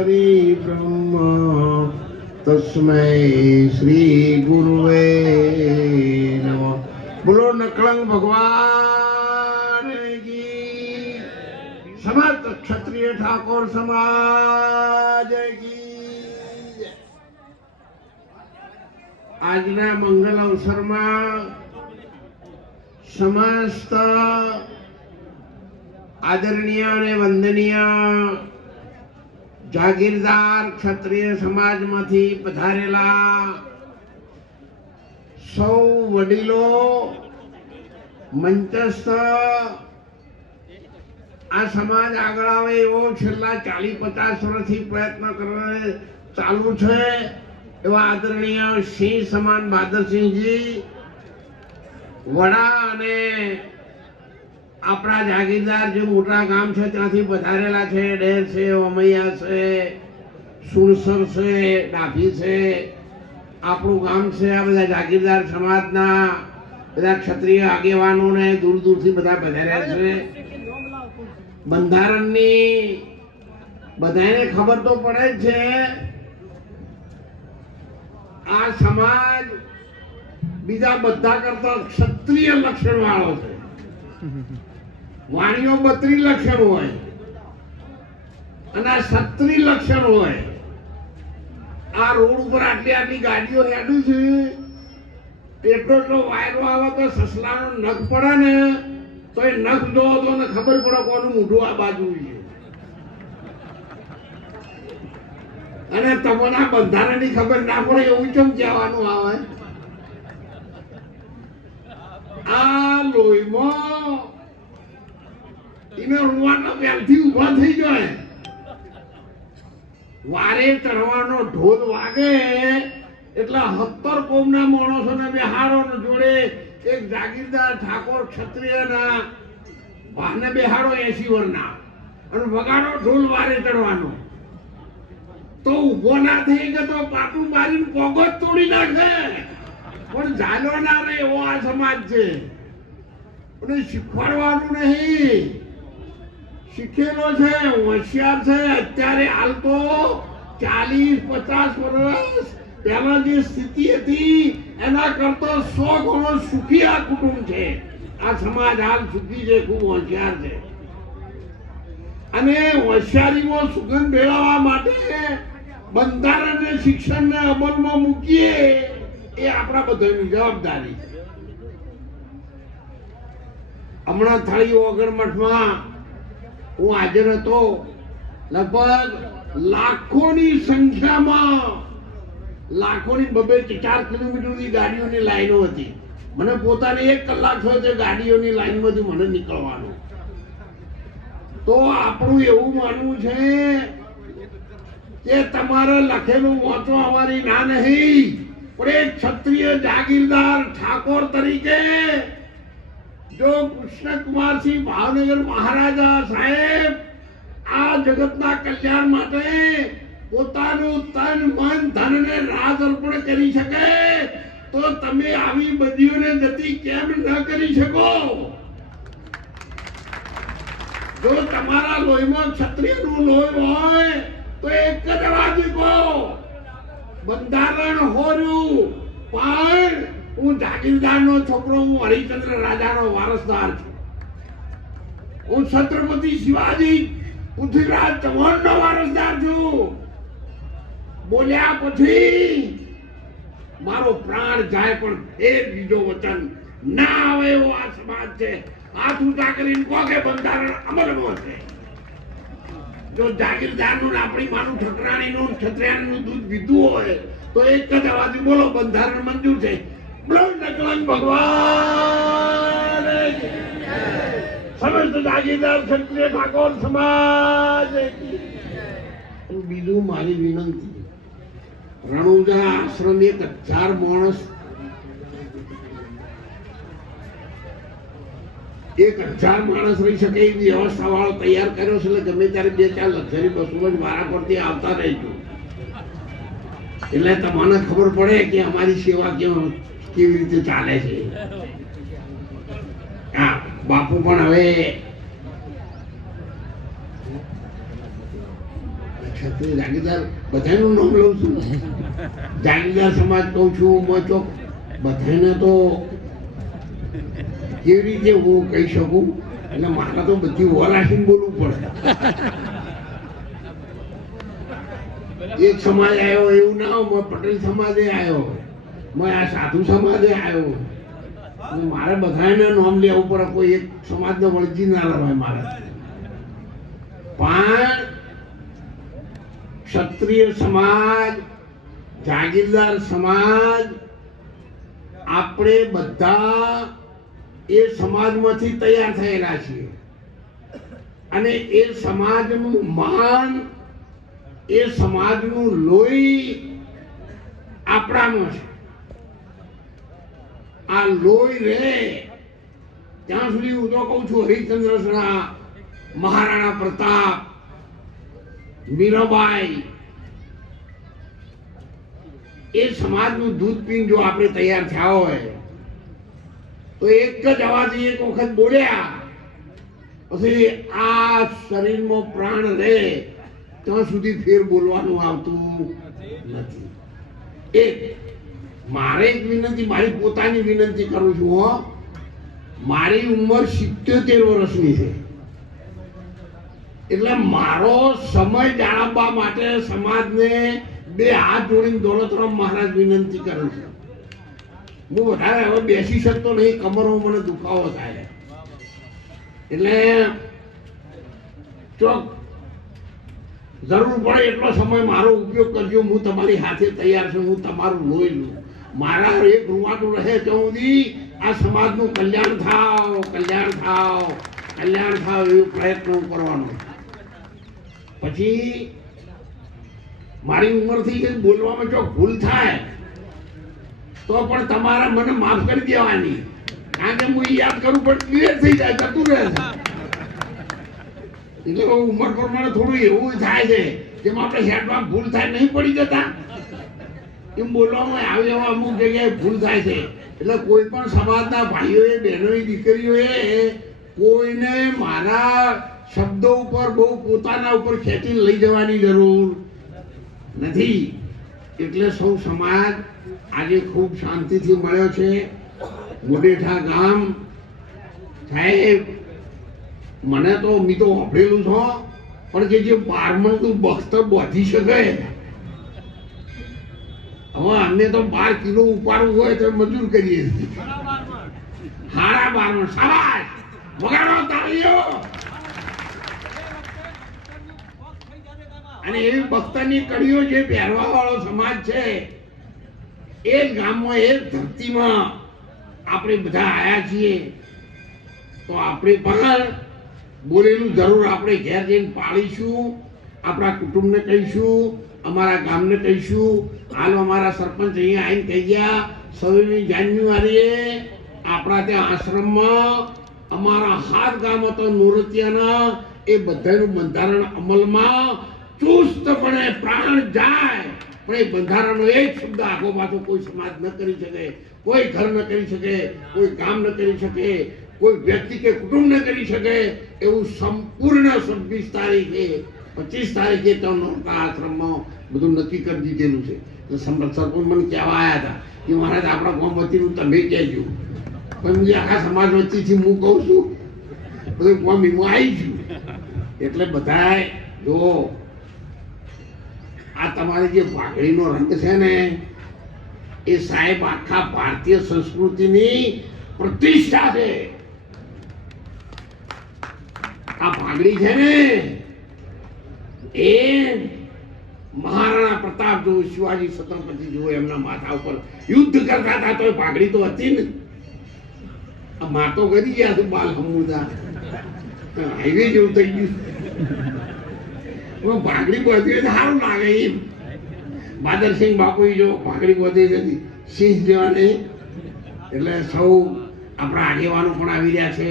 પરિબ્રહ્મ તસ્મૈ શ્રી ગુરુવે નમઃ બોલો નકળંગ ભગવાન કી સમસ્ત ક્ષત્રિય ઠાકોર સમાજ કી જય. આજના મંગલ અવસરમાં સમસ્ત આદરણીય અને વંદનીય જાગીરદાર ક્ષત્રિય સમાજમાંથી પધારેલા સૌ વડીલો, મંચસ્થ, આ સમાજ આગળ આવે એવો છેલ્લા ચાલીસ પચાસ વર્ષથી પ્રયત્ન કરે ચાલુ છે એવા આદરણીય સિંહ સમાન બહાદરસિંહજી, વડા અને આપણા જાગીરદાર જે મોટા ગામ છે, ત્યાંથી પધારેલા છે, ડેર છે, ઓમૈયા છે સુરસર છે, ડાભી છે, આપણું ગામ છે, આ બધા જાગીરદાર સમાજના બધા ક્ષત્રિય આગેવાનો ને દૂર દૂરથી બધા પધાર્યા છે. બંધારણની બધાને ખબર તો પડે જ છે. આ સમાજ બીજા બધા કરતા ક્ષત્રિય લક્ષણ વાળો છે. વાણીઓ બત્રી લક્ષણ હોય અને સત્રી લક્ષણ હોય. આ રોડ ઉપર આટલી આટલી ગાડીઓ હેડું છે. એટલો એટલો વાયરો આવે તો સસલાનો નખ પડે ને, તો એ નખ જો તો ખબર પડે કોનું મોઢું આ બાજુ છે. અને તમને આ બંધારણની ખબર ના પડે એવું કેમ કહેવાનું આવે? આ લોહીમાં એને રૂવાનો પહેલથી ઊભા થઈ જાય વારે ચડવાનો ઢોલ વાગે, એટલે હત્તર કોમના માણસોને બેહાડો જોડે એક જાગીરદાર ઠાકોર ક્ષત્રિયના ભાને બેહાડો એસી વરના. અને વગાડો ઢોલ વારે ચડવાનો તો ઊભો ના થઈ કે તો પાટું મારીને પોગો જ તોડી નાખે. પણ જાલો ના રે એવો આ સમાજ છે. અને શીખવાડવાનું નહીં. શીખેલો છે, હોશિયાર છે. અત્યારે હાલ તો ચાલીસ, પચાસ વર્ષ પહેલા જે સ્થિતિ હતી. એના કરતો સો ગણો સુખી આ કુટુંબ છે. આ સમાજ હાલ સુખી છે ખૂબ હોશિયાર છે. અને હોશિયારીમાં સુગંધ મેળવવા માટે બંધારણ અને શિક્ષણને અમલમાં મૂકીએ એ આપણા બધાની જવાબદારી છે. હમણાં થાળી વગર મઠમાં હું હાજર હતો લગભગ લાખોની સંખ્યામાં, લાખોની બબે ચાર કિલોમીટરની ગાડીઓની લાઈનો હતી. મને પોતાને એક કલાક થયો છે ગાડીઓની લાઈનમાંથી મને નીકળવાનું. તો આપણું એવું માનવું છે કે તમારે લખેલું વાંચવા અમારી ના નહીં, પણ એક ક્ષત્રિય જાગીરદાર ઠાકોર તરીકે જો કૃષ્ણકુમારસિંહ ભાવનગર મહારાજા સાહેબ, આ જગતના કલ્યાણ માટે પોતાનું તન, મન, ધનને રાજ અર્પણ કરી શકે, તો તમે આવી બધીઓને જતી કેમ ન કરી શકો? જો તમારા લોહીમાં ક્ષત્રિયનું લોહી હોય, તો એક જ અવાજ કહો, બંધારણ હોર્યું, પણ હું જાગીરદારનો છોકરો, હું હરિચંદ્ર રાજાનો વારસદાર છું. હું છત્રપતિ શિવાજી પૃથ્વીરાજ ચૌહાણનો વારસદાર છું. બોલ્યા પછી મારો પ્રાણ જાય પણ એ બીજો વચન, ના આવે એવો આ સમાજ છે. હાથ ઊંચા કરીને કોકે બંધારણ અમલમાં છે. જો જાગીરદારનું આપણી માનું ઠકરાણીનું ક્ષત્રિયાનું દૂધ પીધું હોય, તો એક જ અવાજ બોલો, બંધારણ મંજૂર છે. બોલો નકલંગ ભગવાન કી જય. સમસ્ત જાગીરદાર ક્ષત્રિય ઠાકોર સમાજ કી જય. અને બીજું મારી વિનંતી, રણુજા આશ્રમ એક હજાર માણસ એક હજાર માણસ રહી શકે એવી વ્યવસ્થા વાળો તૈયાર કર્યો છે, એટલે ગમે ત્યારે બે ચાર લક્ઝરી બસો જ વારા પરથી આવતા રહેજો એટલે તમને ખબર પડે કે અમારી સેવા કેમ કેવી રીતે ચાલે છે? હા, બાપુ પણ હવે ક્ષત્રિય જાગીરદાર, બધાનું નામ લઉં છું. જાગીરદાર સમાજ કહું છું મોચો બધાને તો કેવી રીતે હું કહી શકું? એટલે મારે તો બધી વરાશીને બોલવું પડે. એક સમાજ આવ્યો, એવું ના હોય, પટેલ સમાજે આવ્યો. મેં આ સાધુ સમાજે આવ્યો. મારે બધાને નામ લેવું પડે, કોઈ એક સમાજને વળગી ના લવાય મારે. પણ ક્ષત્રિય સમાજ, જાગીરદાર સમાજ, આપણે બધા એ સમાજમાંથી તૈયાર થયેલા છીએ. અને એ સમાજનું માન, એ સમાજનું લોહી આપણામાં છે. આ લોહી રે, ત્યાં સુધી હું તો કહું છું, હરિચંદ્ર સણા મહારાણા પ્રતાપ, મીરાબાઈ, એ સમાજનું દૂધ પીને જો આપણે તૈયાર થયા હોય, તો એક જ અવાજ એક વખત બોલ્યા, પછી આ શરીરમાં પ્રાણ રહે ત્યાં સુધી ફેર બોલવાનું આવતું નથી. એક મારે એક વિનંતી, મારી પોતાની વિનંતી કરું છું, હો. મારી ઉંમર સિત્યોતેર વર્ષની છે. એટલે મારો સમય જાળવવા માટે સમાજને બે હાથ જોડીને દોલતરામ મહારાજ વિનંતી કરું છું. હું વધારે હવે બેસી શકતો નહીં કમરમાં મને દુખાવો થાય. એટલે ચોક જરૂર પડે એટલો સમય મારો ઉપયોગ કરજો, હું તમારી હાથે તૈયાર છું, હું તમારું લોહી લઉં. મારા એક રૂવાટું રહે ત્યાં સુધી આ સમાજનું કલ્યાણ થાવ કલ્યાણ થાવ કલ્યાણ થાવ એવો પ્રયત્ન કરવાનો પછી મારી ઉંમરથી બોલવામાં જો ભૂલ થાય, તો પણ તમારા મને માફ કરી દેવાની. કારણ કે હું યાદ કરું પણ ક્લિયર થઈ જાય, જતું રહે એટલે ઉંમર પ્રમાણે થોડું એવું થાય છે, જેમાં આપણે હેડમાં ભૂલ થાય નહીં પડી જતા. એમ બોલવામાં આવે એવા અમુક જગ્યાએ ભૂલ થાય છે. એટલે કોઈ પણ સમાજના ભાઈઓએ, બહેનોએ, દીકરીઓએ કોઈને મારા શબ્દો ઉપર બહુ પોતાના ઉપર ખેંચીને લઈ જવાની જરૂર નથી. એટલે સૌ સમાજ આજે ખૂબ શાંતિથી મળ્યો છે. મોડેઠા ગામ. સાહેબ, મને તો મી તો વાપરેલું છો, પણ કે જે બારમણ તું બખ્તર બાંધી શકે હવે અમને તો બાર કિલો ઉપાડવું હોય તો મજૂર કરીએ હારા બારમાં શાબાશ વગાડો તાળીઓ! અને એવી બખ્તરની કડીઓ જે પહેરવા વાળો સમાજ છે, એ ગામમાં, એ ધરતીમાં આપણે બધા આયા છીએ. તો આપણે પણ બોલેલું જરૂર આપણે ઘેર જઈને પાળીશું, આપણા કુટુંબને કહીશું અમારા ગામને કહીશું, હાલ, અમારા સરપંચ અહીંયા આવીને કહી ગયા છવ્વીસમી જાન્યુઆરીએ આપણા ત્યાં આશ્રમમાં અમારા હાથ ગામ હતો નોરતિયાના, એ બધાનું બંધારણ અમલમાં ચુસ્તપણે પ્રાણ જાય. પણ એ બંધારણનો એક શબ્દ આગો પાછો કોઈ સમાજ ન કરી શકે, કોઈ ઘર ન કરી શકે, કોઈ ગામ ન કરી શકે, કોઈ વ્યક્તિ કે કુટુંબ ન કરી શકે, એવું સંપૂર્ણ છવ્વીસ તારીખે પચીસ તારીખે તો આશ્રમમાં બધું નક્કી કરી દીધેલું છે. તો સરપંચ મને કહેવા આવ્યા હતા કે મહારાજ, આપણા ગામ વતીનું તમે કહેજો. પણ જે આખા સમાજ વચ્ચેથી હું કહું છું, બધું ગામ એમાં આવી ગયું એટલે બધાય, જો આ તમારી જે વાઘડીનો રંગ છે ને, એ સાહેબ આખા ભારતીય સંસ્કૃતિની પ્રતિષ્ઠા છે. આ પાઘડી છે ને એ મહારાણા પ્રતાપ જો શિવાજી છત્રપતિ જો એમના માથા ઉપર યુદ્ધ કરતા હતા તો પાઘડી તો હતી ને. આ માતો કરી ગયા છે બાલ હમુદા. હાઈવે જેવું થઈ ગયું. પાઘડી બધી સારું લાગે એમ. બાદરસિંહ બાપુ જો પાઘડી બધી હતી સિંહ જેવાને એટલે સૌ આપણા આગેવાનો પણ આવી રહ્યા છે,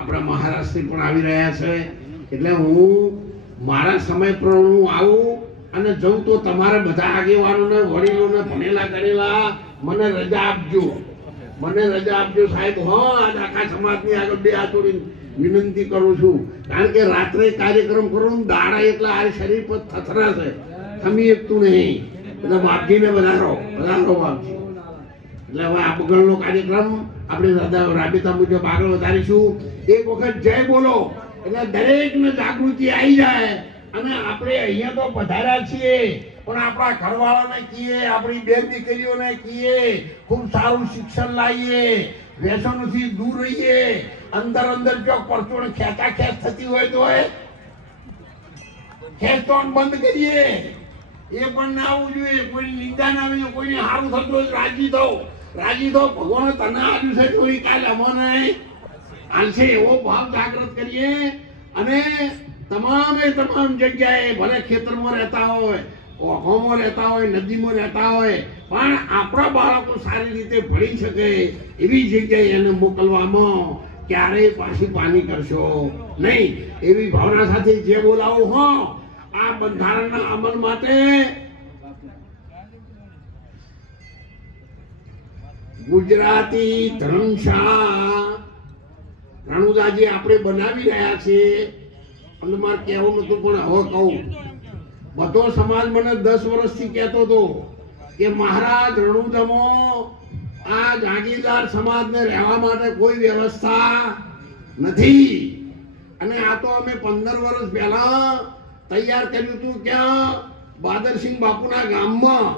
આપણા મહારાષ્ટ્રી પણ આવી રહ્યા છે. એટલે હું મારા સમય પ્રમાણે હું આવું અને જઉં તો તમારે બધા આગેવાનોને, વડીલોને, ભણેલા, ગણેલા, મને રજા આપજો. મને રજા આપજો સાહેબ. હા, આજ આખા સમાજની આગળ બે જોડીને વિનંતી કરું છું. કારણ કે રાત્રે કાર્યક્રમ કરો દાડા એટલા આ શરીર પર થથરાશે. ખમી એકતું નહીં. એટલે બાપજીને વધારો વધારો બાપજી એટલે હવે આ બગલનો કાર્યક્રમ આપણે રાબેતા મુજબ આગળ વધારીશું. એક વખત જય બોલો. એટલે દરેકને જાગૃતિ આવી જાય. અને આપણે અહીંયા તો પધાર્યા છીએ, પણ આપણા ઘરવાળાને કહીએ, આપણી બેન દીકરીઓને કહીએ, ખૂબ સારું શિક્ષણ લાવીએ, વ્યસનોથી દૂર રહીએ, અંદર અંદર જો પરચોણ ખેંચા ખેંચ થતી હોય તો ખેંચતોણ બંધ કરીએ. એ પણ ના આવવું જોઈએ, કોઈ નિંદા ના આવી, કોઈને સારું થતું હોય રાજી થો રાજી થો ભગવાન તને આવ્યું છે કોઈ કાલે અમો અમને. આલશે એવો ભાવ જાગૃત કરીએ અને તમામે તમામ જગ્યાએ ભલે ખેતરમાં રહેતા હોય, ઓહોમાં રહેતા હોય, નદીમાં રહેતા હોય, પણ આપણા બાળકો સારી રીતે ભણી શકે એવી જગ્યાએ એને મોકલવામાં ક્યારેય પાછી પાની કરશો નહીં. એવી ભાવના સાથે જે બોલાવું હો, આ બંધારણના અમલ માટે ગુજરાતી ધર્મશાળા રણુદાજી આપણે બનાવી રહ્યા છીએ. અને મારે કહેવું નતું પણ હવે કહું. બધો સમાજ મને દસ વર્ષથી કહેતો હતો કે મહારાજ રણુદમો, આ જાગીરદાર સમાજને રહેવા માટે કોઈ વ્યવસ્થા નથી. અને આ તો અમે પંદર વર્ષ પહેલા તૈયાર કર્યું હતું ક્યાં બાદરસિંહ બાપુના ગામમાં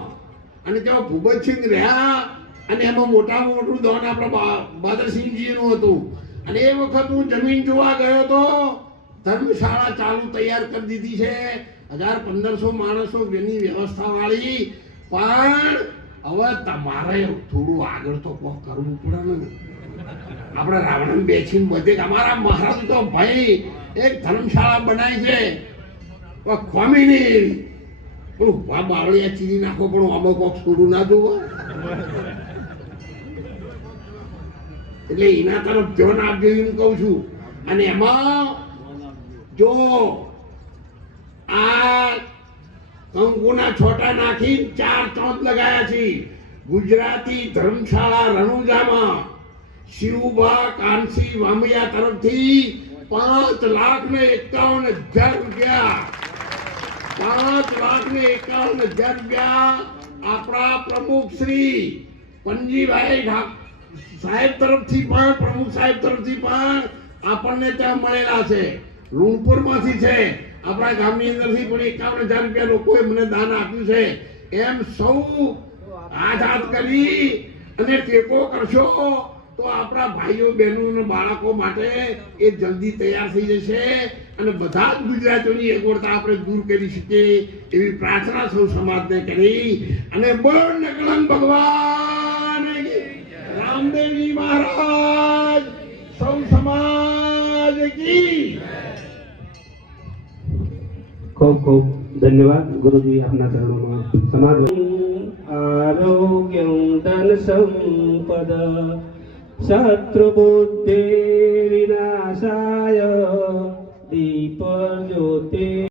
અને ત્યાં ભૂપતસિંહ રહ્યા અને એમાં મોટામાં મોટું દોન આપણા બાદરસિંહજીનું હતું. અને એ વખત હું જમીન જોવા ગયો તો ધર્મશાળા ચાલુ તૈયાર કરી દીધી છે. હજાર પંદરસો માણસો વ્યવસ્થા વાળી પણ હવે તમારે થોડું આગળ તો કોક કરવું પડે ને. આપણે રાવણ બેસીને બધે અમારા મહારાજ તો ભાઈ એક ધર્મશાળા બનાવી છે. ખોમી નહીં. પણ ઊભા બાવળિયા નાખો પણ અમે કોક છોડું ના જોવા. એટલે એના તરફ ધ્યાન આપજો એમ કહું છું. અને એમાં જો આ કંકુના છોટા નાખી ચાર ચોંત લગાયા છે. ગુજરાતી ધર્મશાળા રણુજામાં શિવભા કાનસી વામૈયા તરફથી પાંચ લાખ ને એકાવન હજાર રૂપિયા. પાંચ લાખ ને એકાવન હજાર રૂપિયા આપણા પ્રમુખ શ્રી પંજીભાઈ ઠાક- સાહેબ તરફથી પણ, પ્રમુખ સાહેબ તરફથી પણ આપણને ત્યાં મળેલા છે. લુણપુરમાંથી છે. આપણા ગામની અંદરથી પણ એકાવન હજાર રૂપિયા લોકોએ મને દાન આપ્યું છે. એમ સૌ હાથ હાથ કરી અને ટેકો કરશો તો આપણા ભાઈઓ, બહેનો અને બાળકો માટે એ જલ્દી તૈયાર થઈ જશે અને બધા જ ગુજરાતીઓની એકવળતા આપણે દૂર કરી શકીએ એવી પ્રાર્થના સૌ સમાજને કરી અને બોલ નકલંગ ભગવાન! રામદેવજી મહારાજ સૌ સમાજ કી ખૂબ ખૂબ ધન્યવાદ ગુરુજી આપના ચરણોમાં સમાજ આરોગ્યમ ધન સંપદ શત્રુબુદ્ધિ વિનાશાય દીપ જ્યોતિ